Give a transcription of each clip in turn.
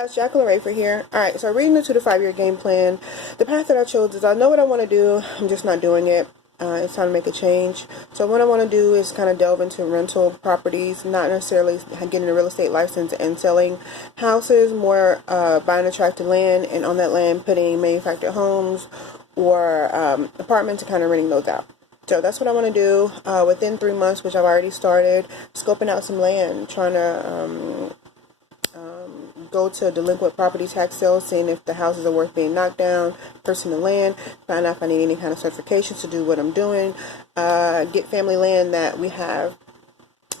Guys, Jack LaRafer here. Alright, so reading the 2 to 5 year game plan, the path that I chose is I know what I want to do, I'm just not doing it. It's time to make a change. So what I want to do is kind of delve into rental properties, not necessarily getting a real estate license and selling houses, more buying a tract of land and on that land putting manufactured homes or apartments and kind of renting those out. So that's what I want to do within 3 months, which I've already started, scoping out some land, trying to go to delinquent property tax sales, seeing if the houses are worth being knocked down, purchasing the land, find out if I need any kind of certifications to do what I'm doing, get family land that we have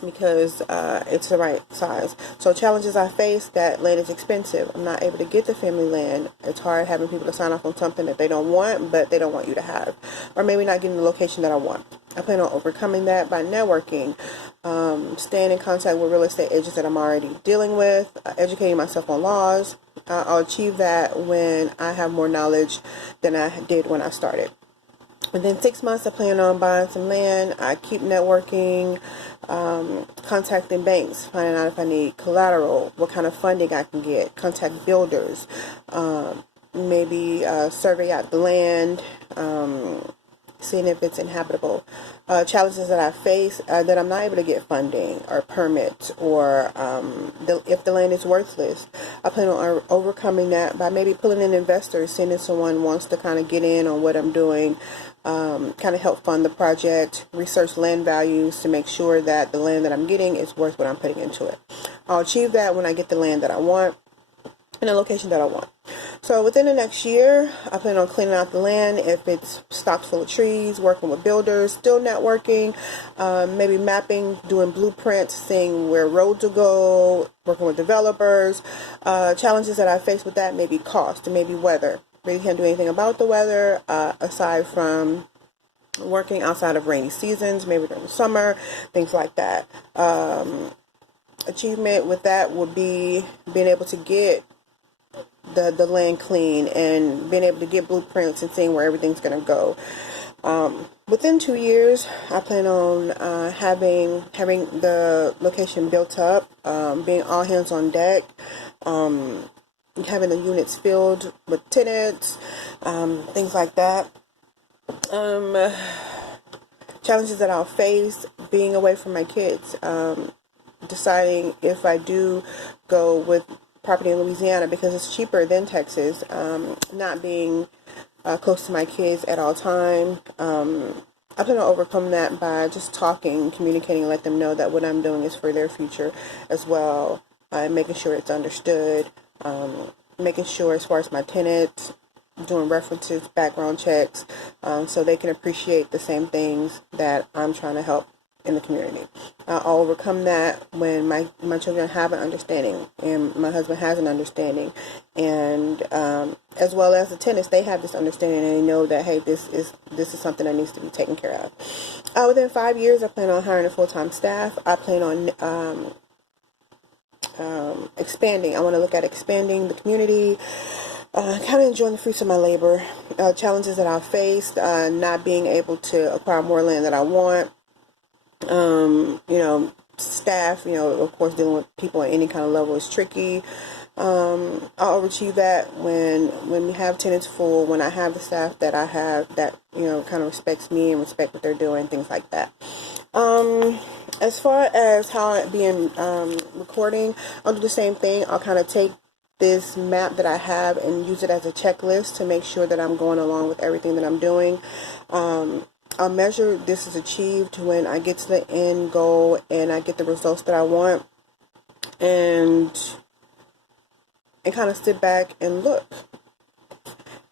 because it's the right size. So challenges I face, that land is expensive. I'm not able to get the family land. It's hard having people to sign off on something that they don't want, but they don't want you to have. Or maybe not getting the location that I want. I plan on overcoming that by networking, staying in contact with real estate agents that I'm already dealing with, educating myself on laws. I'll achieve that when I have more knowledge than I did when I started. Within 6 months, I plan on buying some land. I keep networking, contacting banks, finding out if I need collateral, what kind of funding I can get, contact builders, maybe survey out the land, seeing if it's inhabitable. Challenges that I face that I'm not able to get funding or permits, or if the land is worthless. I plan on overcoming that by maybe pulling in investors, seeing if someone wants to kind of get in on what I'm doing, kind of help fund the project, research land values to make sure that the land that I'm getting is worth what I'm putting into it. I'll achieve that when I get the land that I want in a location that I want. So within the next year, I plan on cleaning out the land if it's stocked full of trees, working with builders, still networking, maybe mapping, doing blueprints, seeing where roads will go, working with developers. Challenges that I face with that may be cost and maybe weather. Really can't do anything about the weather aside from working outside of rainy seasons, maybe during the summer, things like that. Achievement with that would be being able to get the land clean and being able to get blueprints and seeing where everything's going to go. Within 2 years, I plan on having the location built up, being all hands on deck, having the units filled with tenants, things like that. Challenges that I'll face, being away from my kids, deciding if I do go with property in Louisiana because it's cheaper than Texas, not being close to my kids at all time. I'm going to overcome that by just talking, communicating, let them know that what I'm doing is for their future as well, making sure it's understood, making sure as far as my tenants, doing references, background checks, so they can appreciate the same things that I'm trying to help in the community. I'll overcome that when my children have an understanding and my husband has an understanding, and as well as the tenants, they have this understanding and they know that, hey, this is something that needs to be taken care of. Within 5 years, I plan on hiring a full-time staff. I plan on expanding. I want to look at expanding the community, kind of enjoying the fruits of my labor. Challenges that I've faced, not being able to acquire more land that I want. Staff, of course, dealing with people at any kind of level is tricky. I'll overachieve that when we have tenants full, when I have the staff that I have that, kind of respects me and respect what they're doing, things like that. As far as how it being recording, I'll do the same thing. I'll kind of take this map that I have and use it as a checklist to make sure that I'm going along with everything that I'm doing. I'll measure this is achieved when I get to the end goal and I get the results that I want, and kind of sit back and look.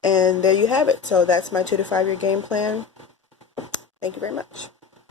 And there you have it. So that's my 2 to 5 year game plan. Thank you very much.